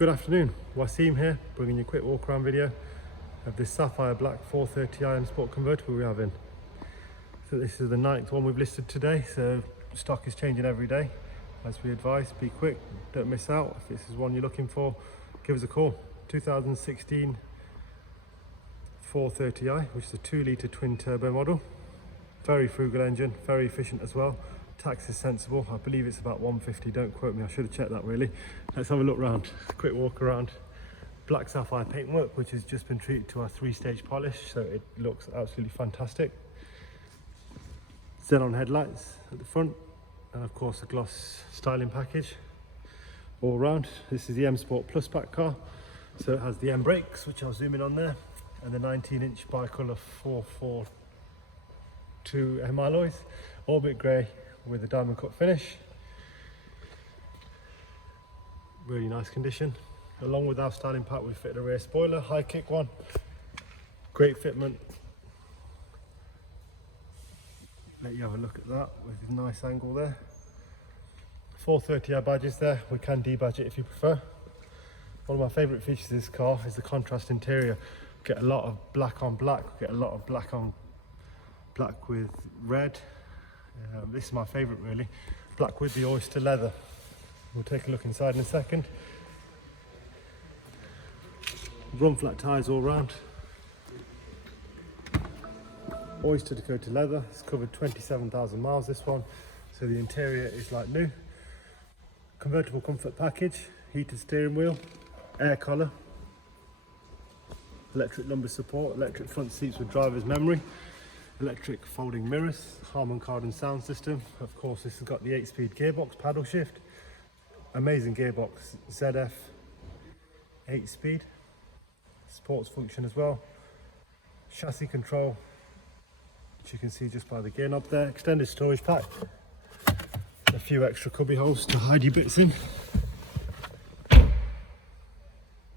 Good afternoon, Wasim here, bringing you a quick walk around video of this Sapphire black 430i M Sport Convertible we have in. So this is the 9th one we've listed today, so stock is changing every day. As we advise, be quick, don't miss out. If this is one you're looking for, give us a call. 2016 430i, which is a 2-litre twin turbo model. Very frugal engine, very efficient as well. Tax is sensible. I believe it's about 150, don't quote me, I should have checked that really. Let's have a look around, quick walk around. Black sapphire paintwork, which has just been treated to our 3-stage polish, so it looks absolutely fantastic. Xenon headlights at the front, and of course a gloss styling package all round. This is the M Sport Plus Pack car, so it has the M brakes, which I'll zoom in on there, and the 19-inch bi-colour 442 M alloys, orbit grey with a diamond cut finish. Really nice condition. Along with our styling pack, we fitted a rear spoiler, high kick one, great fitment. Let you have a look at that with a nice angle there. 430i badges there, we can debadge it if you prefer. One of my favourite features of this car is the contrast interior. Get a lot of black on black, get a lot of black on black with red. This is my favourite really, black with the oyster leather. We'll take a look inside in a second. Run flat tyres all round. Oyster Dakota leather, it's covered 27,000 miles this one, so the interior is like new. Convertible comfort package, heated steering wheel, air collar, electric lumbar support, electric front seats with driver's memory, electric folding mirrors, Harman Kardon sound system. Of course, this has got the 8-speed gearbox, paddle shift, amazing gearbox, ZF 8-speed, sports function as well, chassis control, which you can see just by the gear knob there, extended storage pack, a few extra cubby holes to hide your bits in,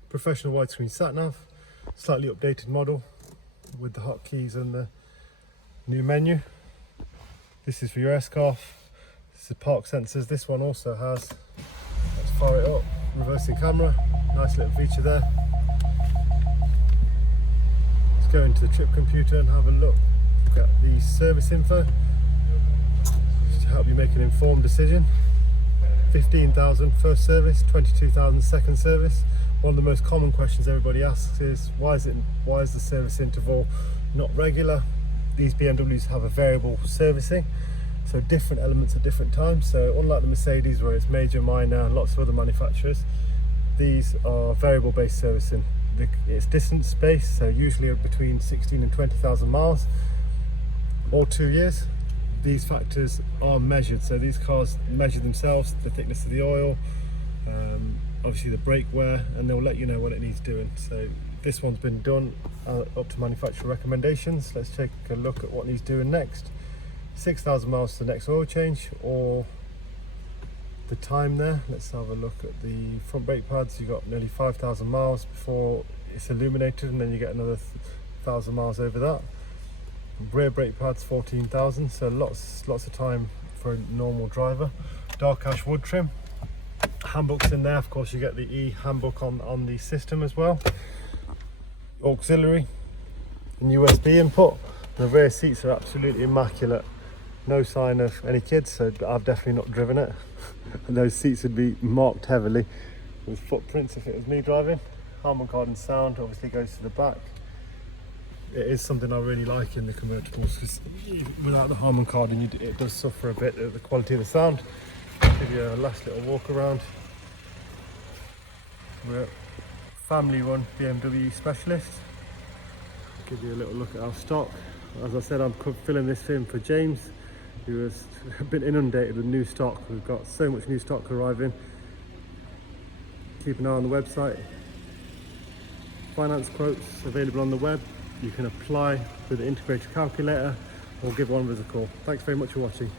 professional widescreen sat nav, slightly updated model with the hotkeys and the new menu. This is for your S-Carf. This is park sensors. This one also has, let's fire it up, reversing camera, nice little feature there. Let's go into the trip computer and have a look at the service info to help you make an informed decision. 15,000 first service, 22,000 second service. One of the most common questions everybody asks is why is the service interval not regular? These BMWs have a variable servicing, so different elements at different times. So unlike the Mercedes where it's major, minor, and lots of other manufacturers, these are variable based servicing. It's distance based, so usually between 16 and 20,000 miles or 2 years. These factors are measured, so these cars measure themselves, the thickness of the oil, obviously the brake wear, and they'll let you know what it needs doing. So this one's been done up to manufacturer recommendations. Let's take a look at what needs doing next. 6,000 miles to the next oil change, or the time there. Let's have a look at the front brake pads. You've got nearly 5,000 miles before it's illuminated, and then you get another 1,000 miles over that. Rear brake pads 14,000, so lots of time for a normal driver. Dark ash wood trim. Handbooks in there, of course you get the e-handbook on the system as well. Auxiliary and USB input. The rear seats are absolutely immaculate, no sign of any kids, so I've definitely not driven it. And those seats would be marked heavily with footprints if it was me driving. Harman Kardon sound obviously goes to the back. It is something I really like in the convertibles, because without the Harman Kardon it does suffer a bit of the quality of the sound. I'll give you a last little walk around. We're a family run BMW specialist. I'll give you a little look at our stock. As I said, I'm filling this in for James, who has been inundated with new stock. We've got so much new stock arriving. Keep an eye on the website. Finance quotes available on the web. You can apply with the integrated calculator or give one of us a call. Thanks very much for watching.